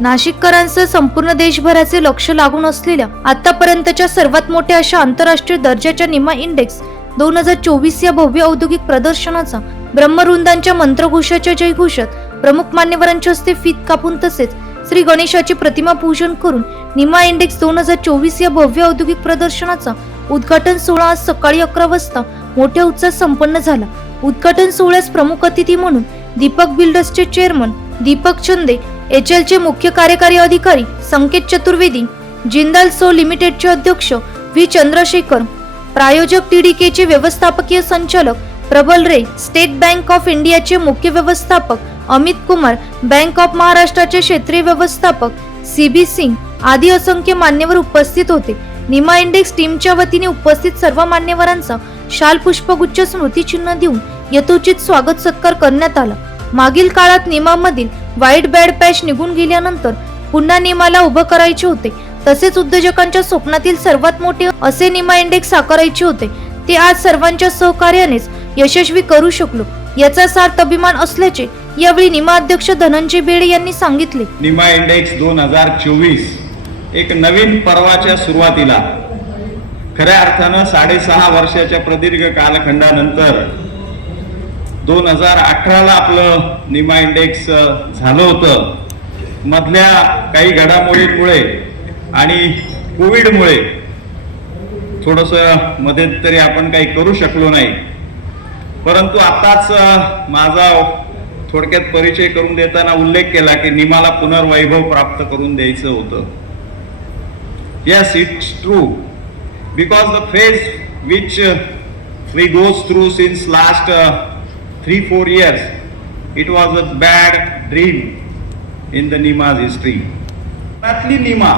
नाशिककरांसह संपूर्ण देशभराचे लक्ष लागून असलेल्या आतापर्यंतच्या सर्वात मोठ्या अशा आंतरराष्ट्रीय दर्जाच्या निमा इंडेक्स दोन हजार चोवीस या भव्य औद्योगिक प्रदर्शनाचा ब्रह्मवृंदांच्या मंत्रघोषाच्या जयघोषात प्रमुख मान्यवरांच्या हस्ते फीत कापून तसेच श्री गणेशाची प्रतिमा पूजन करून निमा इंडेक्स दोन हजार चोवीस या भव्य औद्योगिक प्रदर्शनाचा उद्घाटन सोहळा आज सकाळी अकरा वाजता मोठ्या उत्साहात संपन्न झाला. उद्घाटन सोहळ्यास प्रमुख अतिथी म्हणून दीपक बिल्डर्सचे चेअरमन दीपक चंदे एच एलचे मुख्य कार्यकारी अधिकारी संकेत चतुर्वेदी जिंदाल सो लिमिटेडचे अध्यक्ष व्ही. चंद्रशेखर प्रायोजक टीडीकेचे व्यवस्थापकीय संचालक प्रबल रे स्टेट बँक ऑफ इंडियाचे मुख्य व्यवस्थापक अमित कुमार बँक ऑफ महाराष्ट्राचे क्षेत्रीय व्यवस्थापक सी बी सिंग आदी असंख्य मान्यवर उपस्थित होते. निमा इंडेक्स टीमच्या वतीने उपस्थित सर्व मान्यवरांचा शाल पुष्पगुच्छ स्मृतिचिन्ह देऊन यथोचित स्वागत सत्कार करण्यात आला. मागील काळात निमामधील वाईट बॅड पॅच निघून गेल्यानंतर पुन्हा निमाला उभं करायचे होते. तसेच उद्योजकांच्या स्वप्नातील सर्वात मोठे असे निमा इंडेक्स साकारायचे होते. ते आज सर्वांच्या सहकार्यानेच यशस्वी करू शकलो. याचा सार्थ अभिमान असल्याचे यावेळी निमा अध्यक्ष धनंजय बेडे यांनी सांगितले. निमा इंडेक्स दोन हजार चोवीस एक नवीन पर्वाच्या सुरुवातीला. खऱ्या अर्थानं साडेसहा वर्षाच्या प्रदीर्घ कालखंडानंतर दोन हजार अठराला आपलं निमा इंडेक्स झालं होतं. मधल्या काही घडामोडींमुळे आणि कोविडमुळे थोडंसं मदत तरी आपण काही करू शकलो नाही. परंतु आताच माझा थोडक्यात परिचय करून देताना उल्लेख केला की निमाला पुनर्वैभव प्राप्त करून द्यायचं होतं. Yes it's true because the phase which we goes through since last three four years it was a bad dream in the NIMA's history त्यातली निमा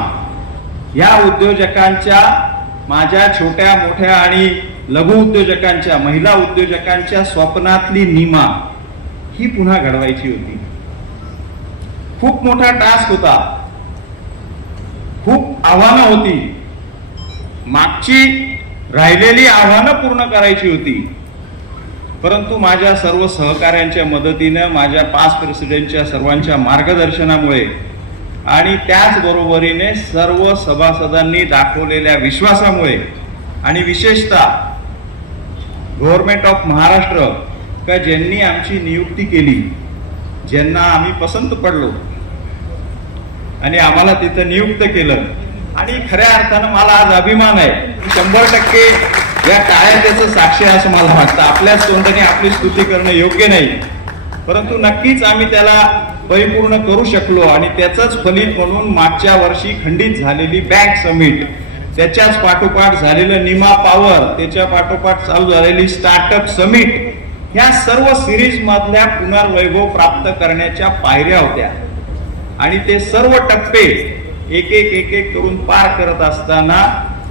ह्या उद्योजकांच्या माझ्या छोट्या मोठ्या आणि लघु उद्योजकांच्या महिला उद्योजकांच्या स्वप्नातली निमा ही पुन्हा घडवायची होती. खूप मोठा टास्क होता. खूप आव्हानं होती. मागची राहिलेली आव्हानं पूर्ण करायची होती. परंतु माझ्या सर्व सहकाऱ्यांच्या मदतीनं माझ्या पाच प्रेसिडेंटच्या सर्वांच्या मार्गदर्शनामुळे आणि त्याचबरोबरीने सर्व सभासदांनी दाखवलेल्या विश्वासामुळे आणि विशेषतः गव्हर्नमेंट ऑफ महाराष्ट्र का ज्यांनी आमची नियुक्ती केली ज्यांना आम्ही पसंत पडलो आणि आम्हाला तिथं नियुक्त केलं. आणि खऱ्या अर्थानं मला आज अभिमान आहे. शंभर टक्के या काळ्या त्याचं साक्षी असं मला वाटतं. आपल्याच तोंडाने आपली स्तुती करणं योग्य नाही. परंतु नक्कीच आम्ही त्याला परिपूर्ण करू शकलो आणि त्याचंच फलित म्हणून मागच्या वर्षी खंडित झालेली बँक समिट त्याच्याच पाठोपाठ झालेलं निमा पॉवर त्याच्या पाठोपाठ चालू झालेली स्टार्टअप समिट ह्या सर्व सिरीज मधल्या पुनर्वैभव प्राप्त करण्याच्या पायऱ्या होत्या. आणि ते सर्व टप्पे एक एक एक एक करून पार करत असताना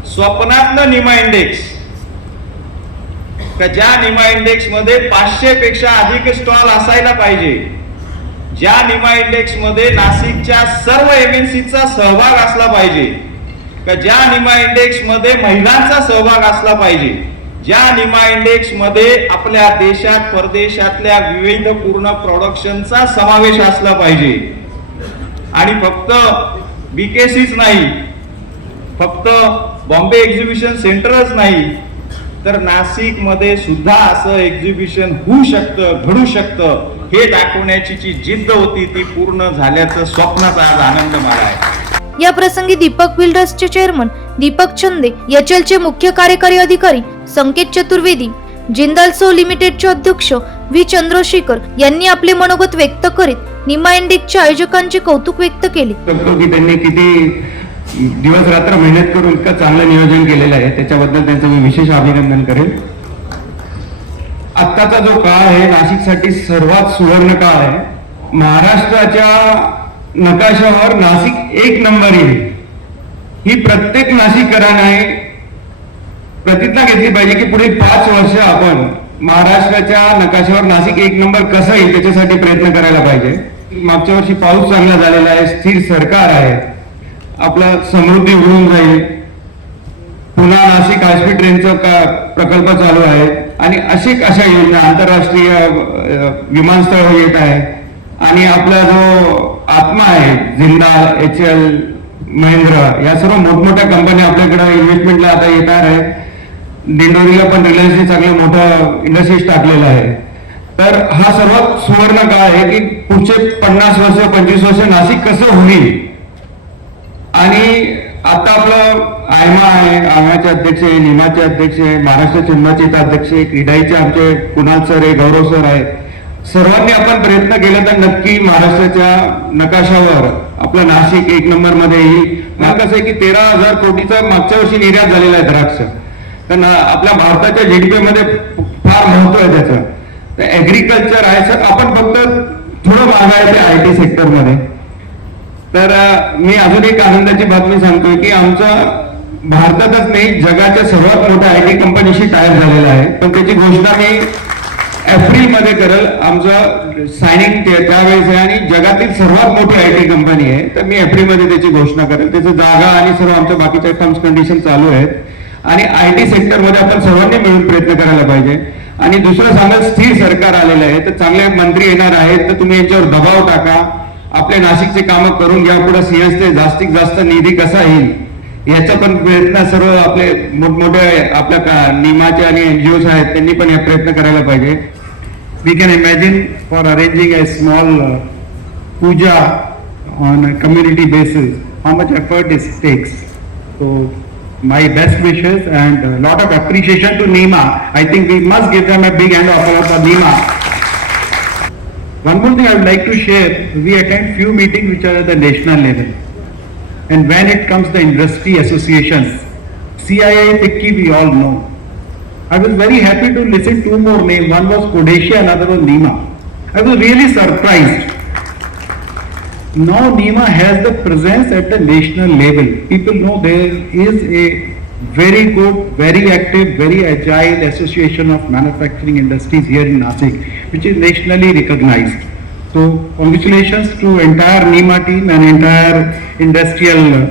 स्वप्नातलं निमा इंडेक्स का ज्या निमा इंडेक्समध्ये पाचशे पेक्षा अधिक स्टॉल असायला पाहिजे ज्या निमा इंडेक्समध्ये नाशिकच्या सर्व एमएनसीचा सहभाग असला पाहिजे का ज्या निमा इंडेक्समध्ये महिलांचा सहभाग असला पाहिजे ज्या निमा इंडेक्समध्ये आपल्या देशात परदेशातल्या विविध पूर्ण प्रोडक्शनचा समावेश असला पाहिजे. आणि फक्त बीकेसीच नाही फक्त बॉम्बे एक्झिबिशन सेंटरच नाही तर नाशिकमध्ये सुद्धा असं एक्झिबिशन होऊ शकतं घडू शकतं हे दाखवण्याची जी जिद्द होती ती पूर्ण झाल्याचं स्वप्नाचा आज आनंद मला आहे. या प्रसंगी दीपक बिल्डर्सचे चेअरमन दीपक चंदे चे मुख्य कार्यकारी अधिकारी संकेत चतुर्वेदी जिंदाल सो लिमिटेडचे अध्यक्ष व्ही चंद्रशेखर यांनी आपले मनोगत व्यक्त करीत निमा इंडेक्सच्या आयोजकांचे कौतुक व्यक्त केले. त्यांनी किती दिवस रात्र मेहनत करून इतकं चांगलं नियोजन केलेलं आहे. त्याच्याबद्दल त्यांचं मी विशेष अभिनंदन करेन. आत्ताचा जो काळ आहे नाशिकसाठी सर्वात सुवर्ण काळ आहे. महाराष्ट्राच्या नकाशावर नाशिक एक नंबर येईल. ही प्रत्येक नाशिककरांना प्रतिज्ञा घेतली पाहिजे की पुढील पाच वर्ष आपण महाराष्ट्राच्या नकाशावर नाशिक एक नंबर कसं येईल त्याच्यासाठी प्रयत्न करायला पाहिजे. मागच्या वर्षी पाऊस चांगला झालेला आहे स्थिर सरकार आहे. आपला समृद्धी होऊन जाईल पुन्हा नाशिक हायस्पीड ट्रेनचा का प्रकल्प चालू आहे. आणि अशी अशा योजना आंतरराष्ट्रीय विमानस्थळ येत आहे. आणि आपला जो आत्मा आहे जिंदाल एच एल महिंद्रा या सर्व मोठमोठ्या कंपन्या आपल्याकडे इन्व्हेस्टमेंटला आता येणार आहे दिंडोरीला पण रिलायन्सने चांगलं मोठं इंडस्ट्रीज टाकलेलं आहे. तर हा सर्वात सुवर्ण काळ आहे की पुढचे पन्नास वर्ष पंचवीस वर्ष नाशिक कसं होईल? आणि आता आपलं आयमा आहे आयमाचे अध्यक्ष आहे निमाचे अध्यक्ष आहे महाराष्ट्र चिन्हाचे अध्यक्ष आहे क्रीडाईचे आमचे कुणाल सर आहे गौरव सर आहे. सर्वांनी आपण प्रयत्न केला तर नक्की महाराष्ट्राच्या नकाशावर आपलं नाशिक एक नंबरमध्ये येईल मला कसं आहे की तेरा हजार कोटीचा मागच्या वर्षी निर्यात झालेला आहे द्राक्ष. तर आपल्या भारताच्या जीडीपी मध्ये फार महत्त्व आहे त्याचं. तर ऍग्रिकल्चर आहे सर आपण फक्त थोडं मागायचं आहे आय टी सेक्टरमध्ये तर मी अजून एक आनंदाची बातमी सांगतोय की आमचा भारतातच नाही जगाच्या सर्वात मोठ्या आय टी कंपनीशी टायर झालेला आहे. पण त्याची घोषणा मी एप्रिलमध्ये करेल. आमचं सायनिंग त्यावेळेस आहे आणि जगातील सर्वात मोठी आय टी कंपनी आहे. तर मी एप्रिलमध्ये त्याची घोषणा करेल. त्याचं जागा आणि सर्व आमच्या बाकीच्या टर्म्स कंडिशन चालू आहेत. आणि आय टी सेक्टरमध्ये आपण सर्वांनी मिळून प्रयत्न करायला पाहिजे. आणि दुसरं सांगत स्थिर सरकार आलेलं आहे. तर चांगले मंत्री येणार आहेत. तर तुम्ही याच्यावर दबाव टाका. आपले नाशिकचे काम करून घ्या पुढे सीएस जास्तीत जास्त निधी कसा येईल? याचा पण प्रयत्न सर्व आपले मोठमोठे आपल्या निमाचे आणि एनजीओ आहेत त्यांनी पण या प्रयत्न करायला पाहिजे. We can imagine for arranging a small puja on community basis how much effort is takes so my best wishes and lot of appreciation to NIMA I think we must give them a big hand of for NIMA One more thing I would like to share, we attend few meetings which are at the national level. And when it comes to industry associations, CII, Tikki, we all know. I was very happy to listen two more names. One was Kodeshi, another was Nima. I was really surprised. Now Nima has the presence at the national level. People know there is a very good, very active, very agile association of manufacturing industries here in Nasik, which is nationally recognized. So congratulations to entire NEMA team and entire industrial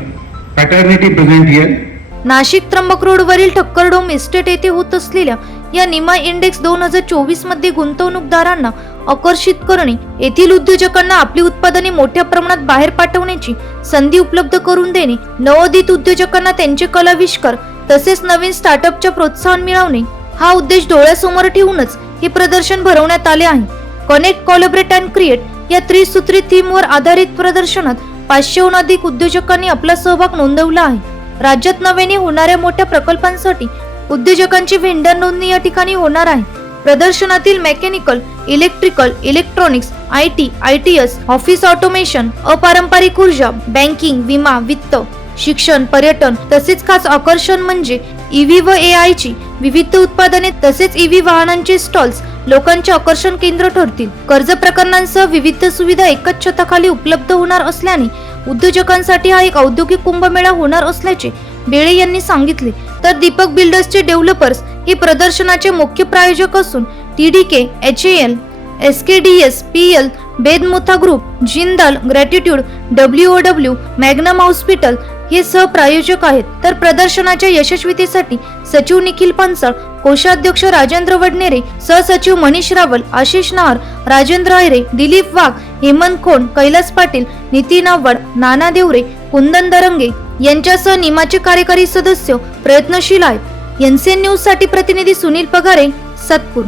fraternity present here. Nashik Trimbak रोडवरील ठक्करडोम estate येथे होत असलेल्या या Nima index दोन हजार चोवीसमध्ये गुंतवणूकदारांना आकर्षित करणे. येथील उद्योजकांना आपली उत्पादने मोठ्या प्रमाणात बाहेर पाठवण्याची संधी उपलब्ध करून देणे. नवोदित उद्योजकांना त्यांचे कलाविष्कार तसेच नवीन स्टार्टअपच्या प्रोत्साहन मिळवणे हा उद्देश डोळ्यासमोर ठेवूनच हे प्रदर्शन भरवण्यात आले आहे. कनेक्ट कॉलॅबरेट अँड क्रिएट या त्रिसूत्री थीमवर आधारित प्रदर्शनात पाचशेहून अधिक उद्योजकांनी आपला सहभाग नोंदवला आहे. राज्यात नव्याने होणाऱ्या मोठ्या प्रकल्पांसाठी उद्योजकांची व्हेंडर नोंदणी या ठिकाणी होणार आहे. प्रदर्शनातील mechanical electrical electronics I T I T S office automation अपारंपरिक ऊर्जा बँकिंग विमा वित्त शिक्षण पर्यटन तसेच खास आकर्षण म्हणजे ईव्ही व ए ची विविध उत्पादने तसेच ईव्ही वाहनांचे स्टॉल्स लोकांचे आकर्षण केंद्र ठरतील. कर्ज प्रकरणांसह विविध सुविधा एकच छताखाली उपलब्ध होणार असल्याने उद्योजकांसाठी हा एक औद्योगिक कुंभमेळा होणार असल्याचे बेळे यांनी सांगितले. तर दीपक बिल्डर्सचे डेव्हलपर्स हे प्रदर्शनाचे मुख्य प्रायोजक असून TDK H L S K D S P L Bedmutha group Jindal gratitude W O W Magnum hospital हे सहप्रायोजक आहेत. तर प्रदर्शनाच्या यशस्वीतेसाठी सचिव निखिल पानसळ कोषाध्यक्ष राजेंद्र वडनेरे सहसचिव मनीष रावल आशिष नहार राजेंद्र आयरे दिलीप वाघ हेमंत खोंड कैलास पाटील नितीन आव्हाड नाना देवरे कुंदन दरंगे यांच्यासह निमाचे कार्यकारी सदस्य प्रयत्नशील आहेत. एनसीएन न्यूजसाठी प्रतिनिधी सुनील पगारे सातपूर.